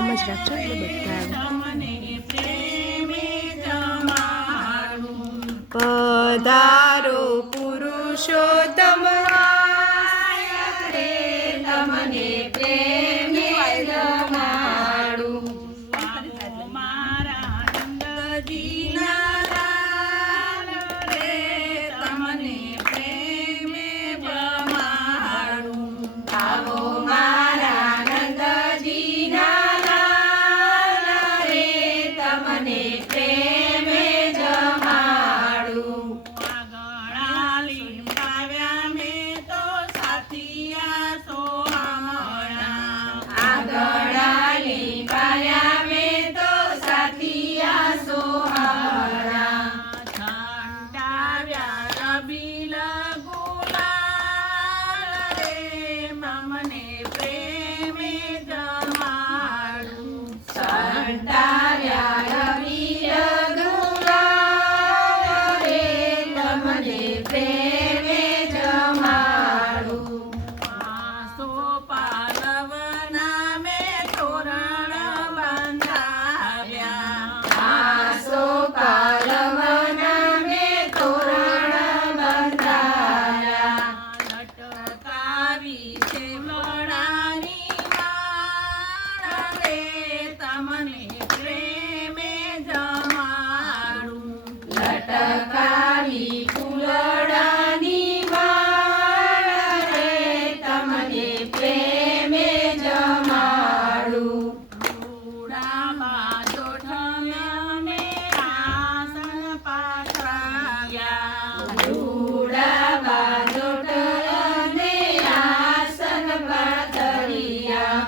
સમજ રાખજો એટલે બધા પધારો પુરુષોત્તમ તમને પ્રેમે જમાડું મારા નંદજીના લાલ રે તમને પ્રેમે જમાડું આવો મારા નંદજીના લાલ રે તમને પ્રેમે જમાડું ગળા લીંબાવ્યા મેં તો સાથિયા સોહામણા આગળા લીંબાયા મેં તો સાથિયા સોહામણા છંટાવ્યા રબીલ ગુલાલ રે તમને પ્રેમે જમાડું સંતાવ્યા રવિલ ગુલાલ રે તમને પ્રેમે જમાડું આસો પાલવના મેં તોરણ બંધાવ્યા આસો પાલવના મેં તોરણ બંધાયા લટકાવી છે વડાની માળ રે તમને પ્રેમે જમાડું લટકાવી ફૂલડાની માળ રે તમને પ્રેમે જમાડું રૂડામાં જોઠને આસન પાથરાવ્યા રૂડાવા જોટને આસન પાથર્યા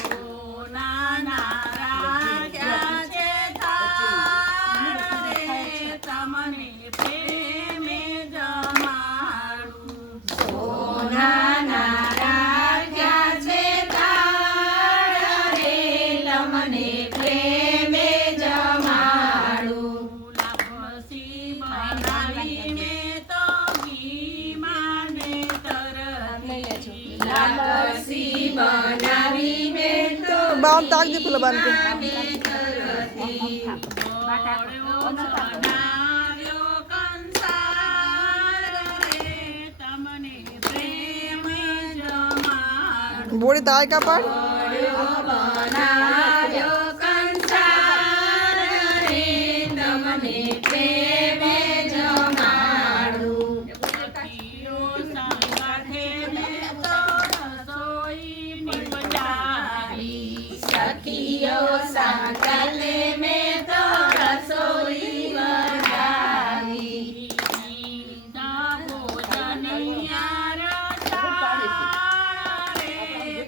સોનાના રાખ્યા છે થાળ રે તમને પ્રેમે જમાડું સોનાના રાખ્યા છે તાળ રે તમને પ્રેમે જમાડું લાપસી બનાવીને તો ઘીમાં ને તરતી લાપસી બનાવી મેં તો બામ તાક દે પેલા બામ કે ગોળ્યો બનાવ્યો કંસાર રે તમને પ્રેમે જમાડું બોડી તાય કા પાડ બનાવ્યો કંસાર રે તમને પ્રેમે જમાડું સખીઓ સંગાથે મેં તો રસોઈ નિપજાવી સખીઓ સાંકલે મેં તો રસોઈ બનાવી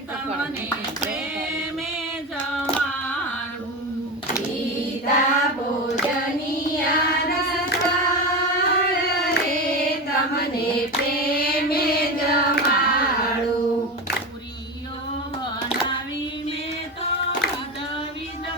તમને પ્રેમે જમાડું પીતા ભોજનિયા રસાળ રે તમને પ્રેમે જમાડું પૂરીઓ બનાવીને તો વિધ વિધ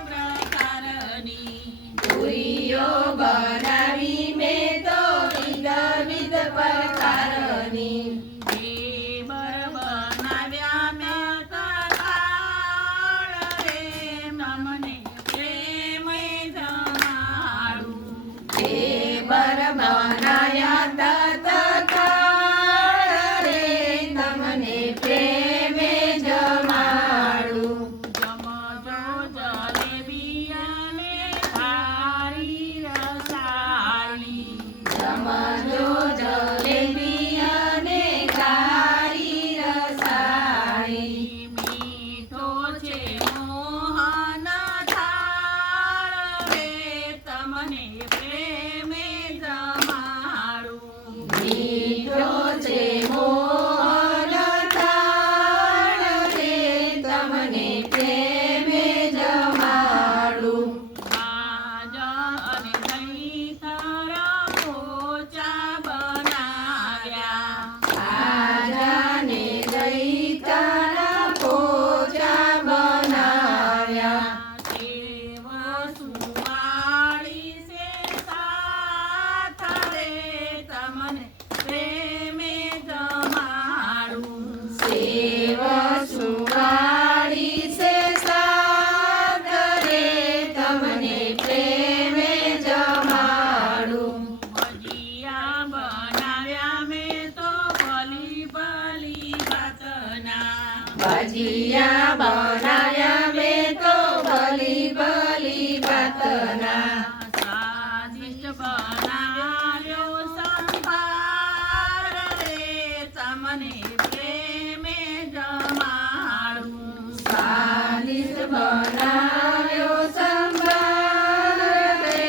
બનાવ્યો સંભાર રે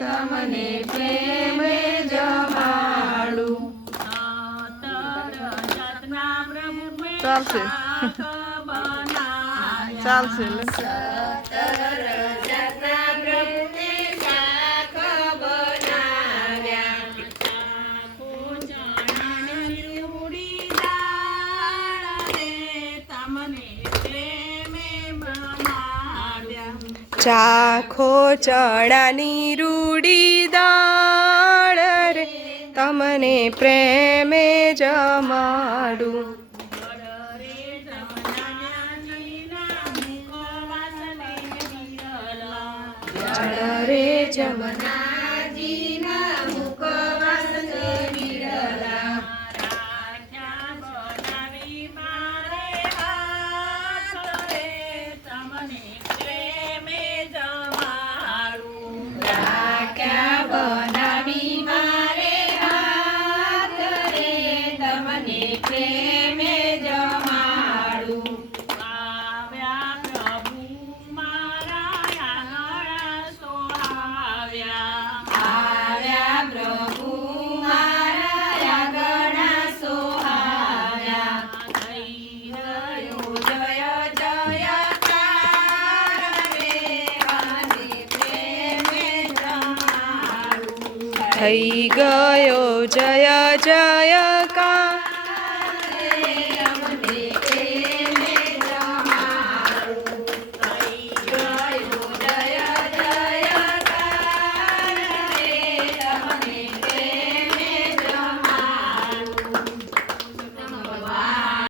તમને પ્રેમે જમાડું ચાલશે ચાલશે લે. સતર જાતના પ્રભુને શાક બનાવ્યા ચાખો ચણાની રૂડી દાળ રે તમને પ્રેમે જમાડું. રે જમનાજીના મુખવાસને વિરલા રાખ્યા બનાવી મારે હાથ રે તમને પ્રેમે જમાડું આવ્યા પ્રભુ મારા આગળના સોહાવ્યા જય જયકાર રે અને પ્રેમે જમાડું થઈ ગયો જય જયકાર